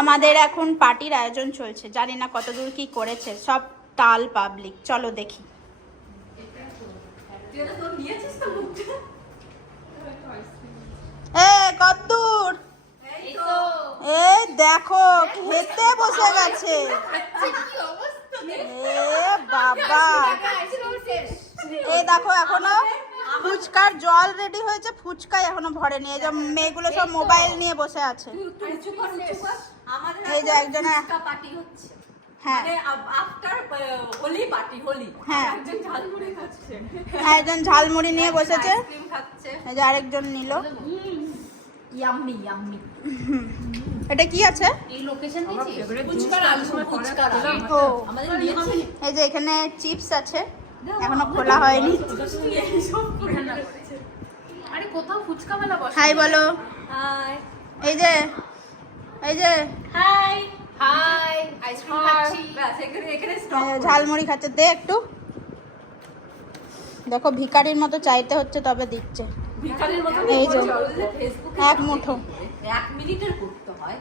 আমাদের এখন পার্টির আয়োজন চলছে, জানি না কতদূর কি করেছে, সব টাল পাবলিক। চলো দেখি। এ কতদূর? এই দেখো খেতে বসে গেছে। এ বাবা, এই দেখো এখনো ফুচকার জল রেডি হয়েছে, ফুচকা এখনো ভরেনি। এই যে মেয়েগুলো সব মোবাইল নিয়ে বসে আছে। এই যে একজনের হ্যাঁ হ্যাঁ একজন ঝালমুড়ি নিয়ে বসেছে, এই যে আরেকজন নিল। এটা কি আছে? ও এই যে এখানে চিপস আছে, এখনো খোলা হয়নি। হাই বলো। এই যে হাই আইসক্রিম খাচ্ছি। ঝালমুড়ি খাচ্ছে, দে একটু। দেখো ভিখারির মতো চাইতে হচ্ছে তবে দিচ্ছে। এই যে এক মুঠো। 1 মিনিটের করতে হয়।